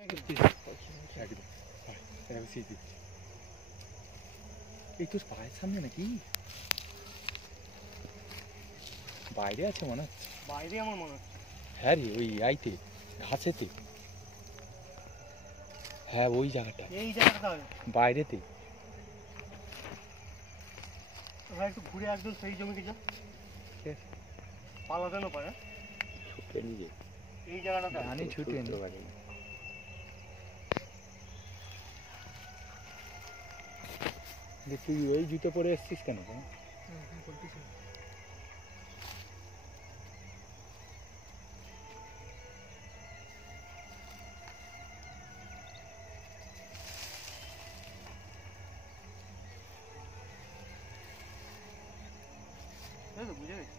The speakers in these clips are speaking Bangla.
এই তোর পায়ের সামনে নাকি বাইরে আছে মনে হচ্ছে। বাইরে আমার মনে হচ্ছে। হ্যাঁ রে ওই আইতে ঘাসেতে, হ্যাঁ ওই জায়গাটা, এই জায়গাটা বাইরেতে। ভাই একটু ঘুরে একদম সেই জমিতে যা, পালাতে না পারে নিজে এই জায়গাটা জানি ছুটে তুই ওই জুতো পরে এসছিস কেন? বুঝে গেছি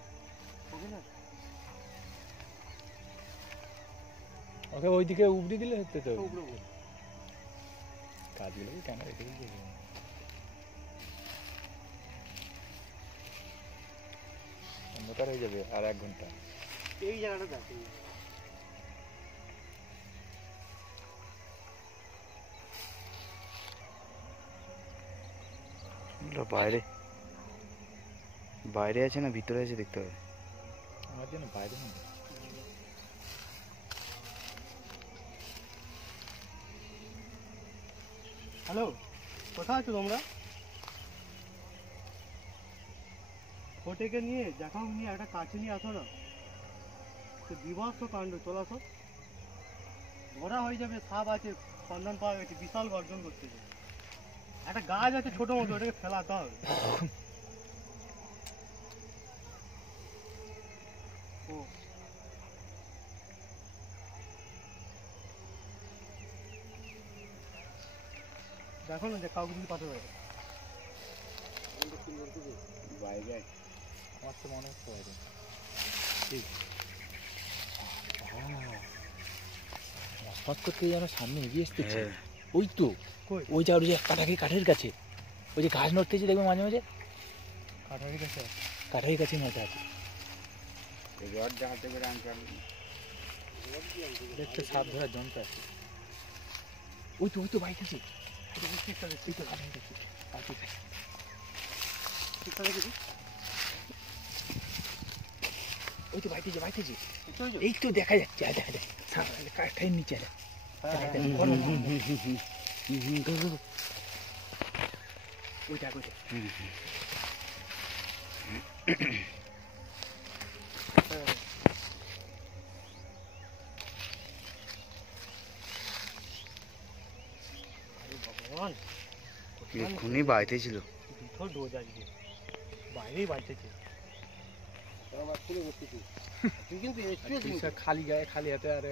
ওকে ওইদিকে উবড়ি দিলে হতে তো কাজগুলো কেন রেখে দিয়েছে। অন্ধকার হয়ে যাবে আর 1 ঘন্টা। এই জায়গাটা দেখি বাইরে বাইরে আছে না ভিতরে আছে দেখতে হবে। আমার জন্য বাইরে নেই। হ্যালো, কোথায় আছো তোমরা? ফটেকে নিয়ে দেখাও, নিয়ে একটা কাছে নিয়ে আসো না, বিভৎস কাণ্ড। চলে আসো, ধরা হয়ে যাবে। সাপ আছে, সন্ধান পাওয়া গেছে, বিশাল গর্জন করতেছে। একটা গাছ আছে ছোট মতো, ওটাকে ফেলাতে হবে। ও দেখো না, দেখ কাউকে যদি পাঠাতে পারে। বাইরে আমার তো মনে হচ্ছে বাইরে। ঠিক হঠাৎ করতে যেন সামনে এগিয়ে আসতেছে। ওই তো ওই যে কাঠের কাছে, ওই যে ঘাস নড়তেছে দেখবে মাঝে মাঝে। কাঠারি কাছে, কাঠের কাছে নড়তে আছে। দেখতে সাপ ধরার যন্ত্র আছে। ওই তো বাইতেছে। ওই তো বাইতেছে। এই তো দেখা যাচ্ছে, দেখা যায় কাঠের নিচে। ওইটা এক্ষুনি বাইতে ছিল। ডোজ আজকে বাইরেই বাইতেছে। তুই কিন্তু খালি গায়ে খালি হাতে আরে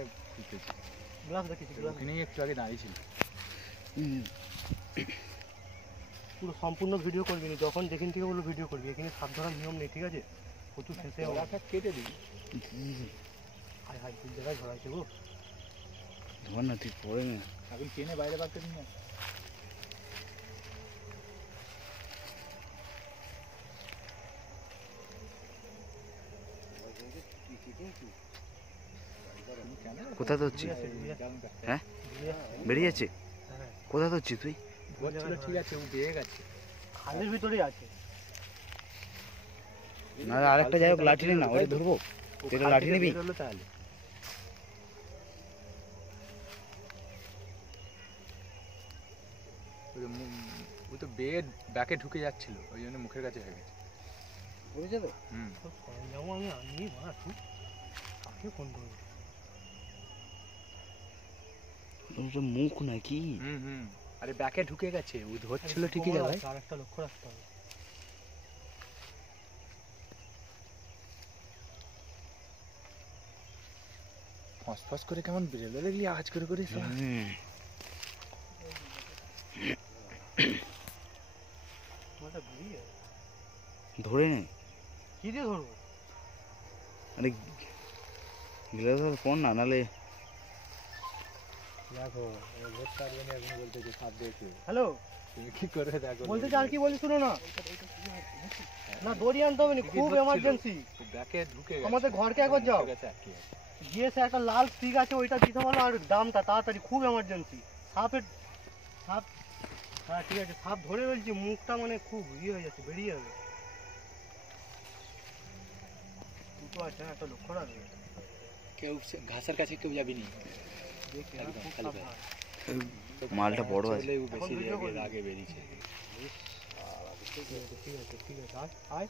গ্লাস দেখেছি, ওখানেই একটু আগে দাঁড়িয়েছিল। পুরো সম্পূর্ণ ভিডিও করবি না, যখন যেখান থেকে বলবো ভিডিও করবি। এখানে সাপ ধরার নিয়ম নেই, ঠিক আছে? প্রচুর শেষে কেটে দিবি। হাই হাই, দুই জায়গায় ধরাইছে গো। ধর না, তুই পড়ে না। আমি টেনে বাইরে বাড়তে দিই না। কোথা ধরছিস? হ্যাঁ বেরিয়ে যাচ্ছে। কোথা ধরছিস তুই? ঠিক আছে, ও বেয়ে গেছে। খালের ভিতরেই আছে। না আরেকটা যাই হোক, লাঠি নে না, ওটা ধরবো। তুই লাঠি নিবি তাহলে? ও তো বেড ব্যাকে ঢুকে যাচ্ছিল, ওই জন্য মুখের কাছে হয়ে গেছে। বুঝেছে তো? সরঞ্জামও আমি আনি ভাড়া, তুই কাকে ফোন করবি? ওটা মুখ নাকি? আরে ব্যাকে ঢুকে গেছে, ও ধরছিল ঠিকই জায়গায়। আর একটা লক্ষ্য রাখতে হবে। ফসফস করে কেমন বেরোলো দেখলি, আওয়াজ করে করে। ধরে নে। কি দিয়ে ধরবো? আরে গ্লাস পর না, নালে দেখো ধরতে পারবে না এখন, বলতেছে সাপ দিয়েছে। হ্যালো, তুমি কি করে দেখো বলতেছে আর কি বলি শুনো না। না দড়ি আনতে হবে না, খুব এমার্জেন্সি। ব্যাকে ঢুকে গেছে আমাদের ঘরকে একবার যাও। গিয়ে সে একটা লাল স্টিক আছে ওইটা দিতে বলো, আর দামটা তাড়াতাড়ি, খুব এমার্জেন্সি। সাপ, হ্যাঁ ঠিক আছে, সাপ ধরে বলছি, মুখটা মানে খুব হয়ে যাচ্ছে, বেরিয়ে যাবে। দুটো আছে, একটা লক্ষ্য রাখবে। কেউ ঘাসের কাছে কেউ যাবি নি, দেখে একদম খুব খালি সাবধান। গায়ে। মালটা বড় আছে। চলেও বেশি এখন ভিডিও করবি? আগে বেরিয়েছে। ঠিক আছে ঠিক আছে ঠিক আছে, আয় আয়।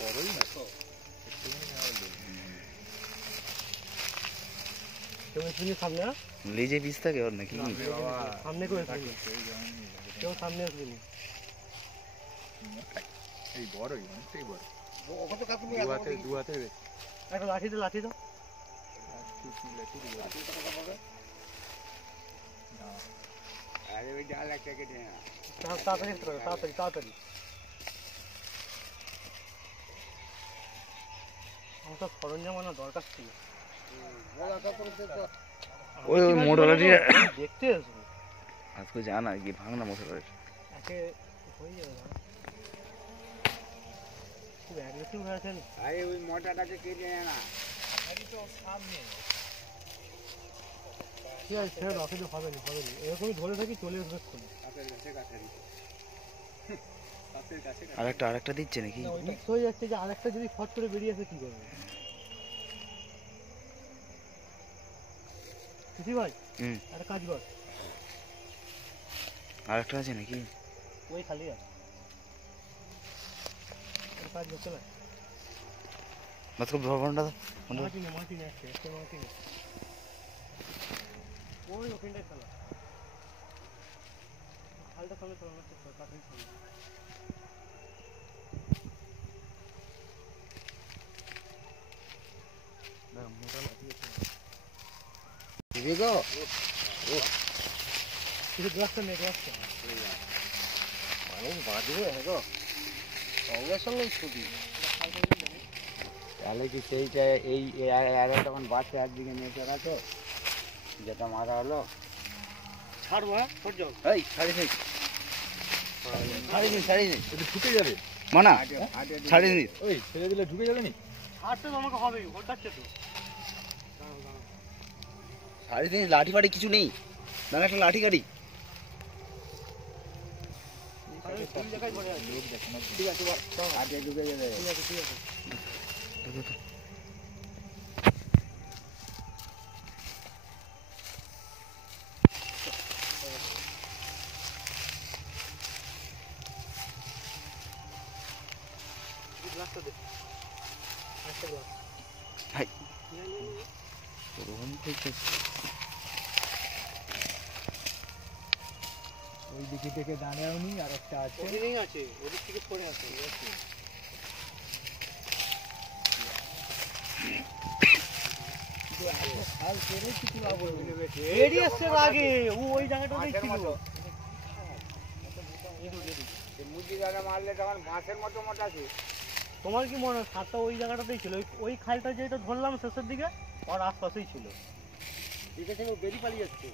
বড়ই না তো, তুমি শুনি সামনে, হ্যাঁ? লেজে পিস থাকে ওর নাকি? সামনে কেউ আসবি, কেউ সামনে আসবি না। এই বড়ই, অনেকটাই বড়। দু হাতে একটা লাঠি দাও, লাঠি দাও। তাড়াতাড়ি আসতে পারো, তাড়াতাড়ি তাড়াতাড়ি। আমার তো সরঞ্জাম আনা দরকার ছিল। ওই মোটর লাঠি দেখতে আসবো, আজকে জানা কি ভাঙ না মোটর লাঠি। একে হয়ে যাবে না। খুব অ্যাগ্রেসিভ হয়ে আছেন। ওই মোটাটাকে কেটে না। ঠিক আছে ছেড়ে দাও, কিন্তু হবে না হবে না, এরকমই ধরে থাকি, চলে আসবে এক্ষুনি। আরেকটা দিচ্ছে নাকি? রিস্ক হয়ে যাচ্ছে যে আরেকটা যদি ফট করে বেরিয়ে আসে কি করবে? খুশি ভাই, হুম, একটা কাজ কর, আরেকটা আছে নাকি? ওই খালি আছে, একটা কাজ করতে না। মাত্র ভবনটা মাটি নে আসছে, একটা মাটি নে। ওই ওখানটায় খেলা, খালটা সামনে চালানোর চেষ্টা, কাঠের সামনে। কিছু গ্লাসটা নেই, গ্লাসটা তাহলে কি সেইটা এই তখন বাচ্চা একদিকে নেচার আছে যেটা মারা হলো। ছাড়বো, হ্যাঁ সর যাও। এই ছাড়ি নেই, ছাড়ি নেই এটা ঢুকে যাবে। মানা ছাড়ি নেই। ওই ছেড়ে দিলে ঢুকে যাবে নি? ছাড়তে তো আমাকে হবেই, ভোটাচ্ছে তো। ছাড়ি নেই, লাঠি ফাটি কিছু নেই। দাঁড়া একটা লাঠি গাড়ি। তিন জায়গায় পড়ে আছে। লোক দেখো না। ঠিক আছে বল, চল। হাতে ঢুকে যাবে। ঠিক আছে ঠিক আছে। গ্লাসটা দে, একটা গ্লাস। ওই দিকে থেকে দাঁড়াও নি, আর একটা আছে। ওদিকেই আছে, ওদিক থেকে পড়ে আছে। বেরিয়ে এসছে আগে, ও ওই জায়গাটাতেই ছিল। মুরগি জায়গা মারলে তখন বাঁশের মতো মোটা আছে। তোমার কি মনে হয় সাতটা ওই জায়গাটাতেই ছিল? ওই খালটা যেটা ধরলাম শেষের দিকে, ওর আশপাশেই ছিল। ঠিক আছে, ও বেরিয়ে পালিয়ে যাচ্ছে।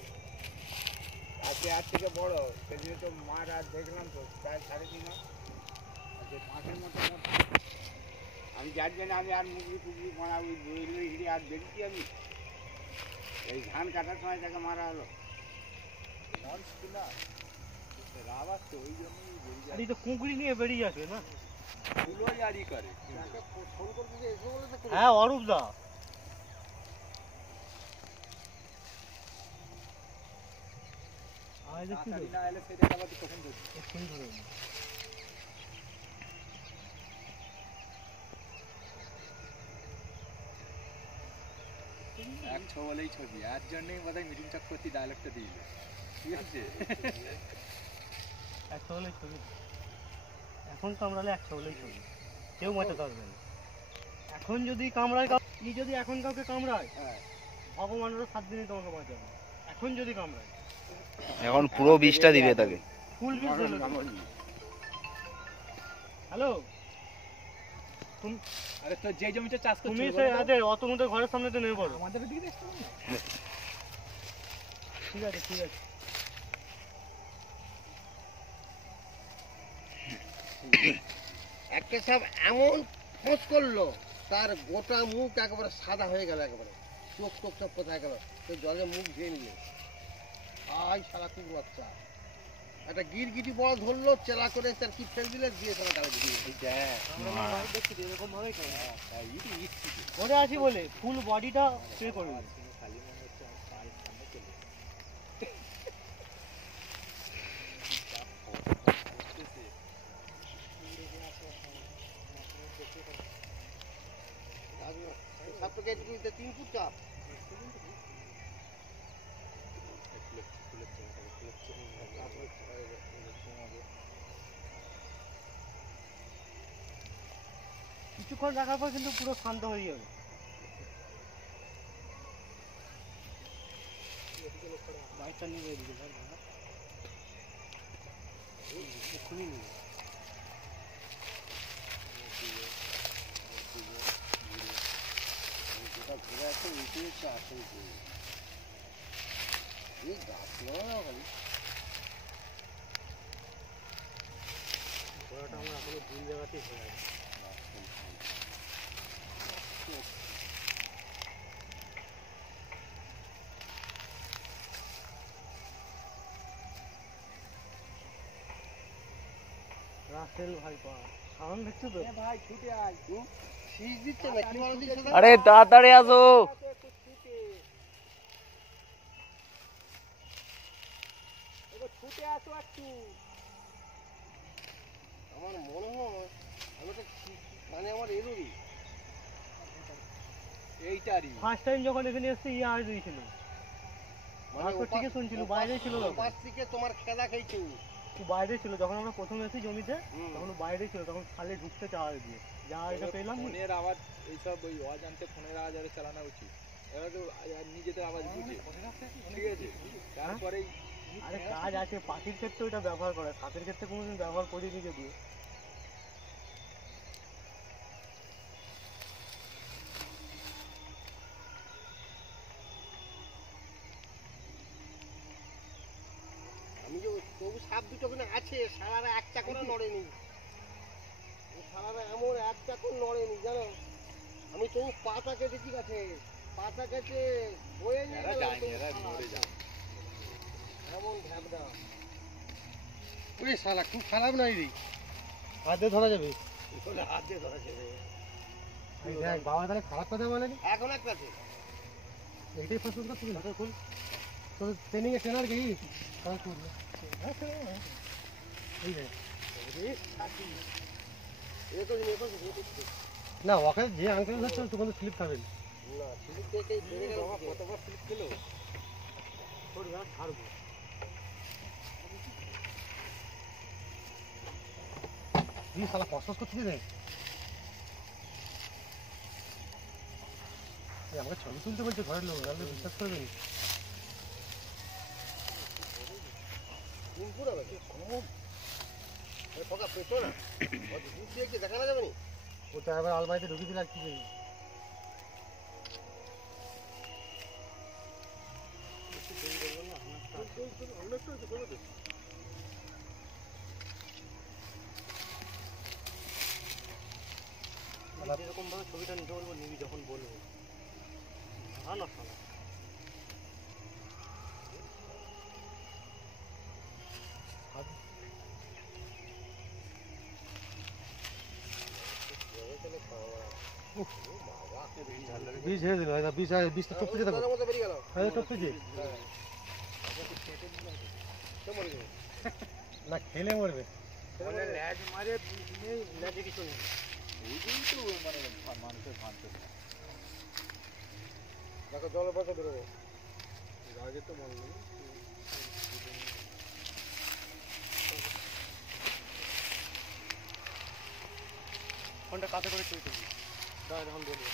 আজকে আর থেকে বড় সেদিন তো মার আর দেখলাম তো প্রায় 3.5 মাস। আজকে বাঁশের মতো মোটা। আমি যার জন্য আমি আর মুরগি টুকরি মারা ওই রইলই হিড়ে আর দেখছি আমি। এই ধান কাটার সময় তাকে মারা হলো। আবার তো ওই জন্যই আর এই তো কুঁকড়ি নিয়ে বেরিয়ে আসবে না? করে। হ্যাঁ অরূপ দা, না এলে সেটা আবার কখন দেখবি? এক ছ বলেই ছবি, এর জন্যই বোধহয় মিঠুন চক্রবর্তী ডায়লগটা দিল। ঠিক আছে, একশো হলেই ছবি। এখন কামড়ালে 100 হলেই ছবি, কেউ মাথাতে পারবে না। এখন যদি কামড়ায়, ই যদি এখন কাউকে কামড়ায়, ভগবানেরও 7 দিনই তোমাকে বাঁচাবে। এখন যদি কামড়ায়, এখন পুরো বিষটা দিবে তাকে। ফুল বিষ দিল। হ্যালো, আরে তো যে জমিতে চাষ করছিস তুমি সে আদে অত মধ্যে ঘরের সামনে তো নেই পড়ো। আমাদের দিকে দেখছো না? ঠিক আছে ঠিক আছে। একটা সাপ এমন ফোঁস করলো তার গোটা মুখ একেবারে সাদা হয়ে গেল, একেবারে চোখ টোক সব কোথায় গেল, তো জলে মুখ ধুয়ে নিলে। আই শালা কুকুর বাচ্চা, একটা গিরগিটি বড় ধরলো, চেলা করে তার কি ফেল দিলে, দিয়ে তারা গাড়ি দিয়ে এরকম ভাবে ঘরে আসি বলে ফুল বডিটা স্প্রে করে দিল। তিন ফুট চাপ কিছুক্ষণ রাখার পর কিন্তু পুরো শান্ত হয়ে যাবে। বাইকটা নিয়ে এদিকে এক্ষুনি নিয়ে ঘুরে আছে, উঠে এসে আসে এই গাছ ঘোড়াটা আমার এখনো ভুল জায়গাতেই হয়ে আছে। রাসেল ভাই পা সাউন্ড দেখছো তো ভাই, ছুটে আয়। শীষ দিচ্ছে না কি বলো দিচ্ছে? আরে তাড়াতাড়ি আসো। ছুটে আসো একটু। আমার মনে হয় আমি একটা মানে আমার এলোরি এইটারই ফার্স্ট টাইম যখন এখানে এসেছি ইয়ে আর দিয়েছিল, মানে তো ঠিকই শুনছিল, বাইরে ছিল, পাশ থেকে তোমার খেলা খাইছে, বাইরে ছিল যখন আমরা প্রথম এসেছি জমিতে, তখন বাইরে ছিল, তখন খালি ঢুকতে চাওয়া দিয়ে যা এটা পেলাম। ফোনের আওয়াজ, এইসব ওই অজান্তে ফোনের আওয়াজ আরে চালানো উচিত, এবার তো নিজেদের আওয়াজ বুঝে, ঠিক আছে? তারপরেই আরে কাজ আছে, পাখির ক্ষেত্রে ওটা ব্যবহার করে, সাপের ক্ষেত্রে কোনোদিন ব্যবহার করিনি যদিও। আমি যে তবু সাপ দুটো কিন্তু আছে, সারারা এক চাকরও নড়েনি, সারারা এমন এক চাকর নড়েনি জানো। আমি তবু পাতা কেটে, ঠিক আছে পাতা কেটে বয়ে নিয়ে গেলাম, এমন ভ্যাবনা। ওই শালা খুব খারাপ নয় রে, হাতে ধরা যাবে, হাতে ধরা যাবে। দেখ বাবা তাহলে খারাপ কথা বলে নি, এখন একটা আছে এইটাই ফসল করছিস না খুল তো ট্রেনিং এ ট্রেনার কি কাজ করবে এই রে এই তো নিয়ে বসে না, ওখানে যে আঙ্কেল হচ্ছে তখন স্লিপ খাবেন না, স্লিপ দেখেই ধরে গেল, কতবার স্লিপ খেলো তোর গাছ ছাড়বো। এই শালা কষ্ট করছিস রে, আমাকে ছবি তুলতে বলছে ঘরের লোক, নাহলে বিশ্বাস করবে না। ওটা আবার আলমারিতে ঢুকে দিলে আর কি করবি? এরকম ভাবে ছবিটা নিতে বলবো, নিবি যখন বলবো। ভালো শালা বীজ ছেড়ে দিল, বীজটা টপকে যেতে টপকে না, খেলে মরবে কিছু নেই। মানুষের ভান্তে দেখো জলের পাশে বেরোবো, আগে তো মনে নেই ফোনটা কাছে করে চলতে দাঁড়া, এখন বলবো।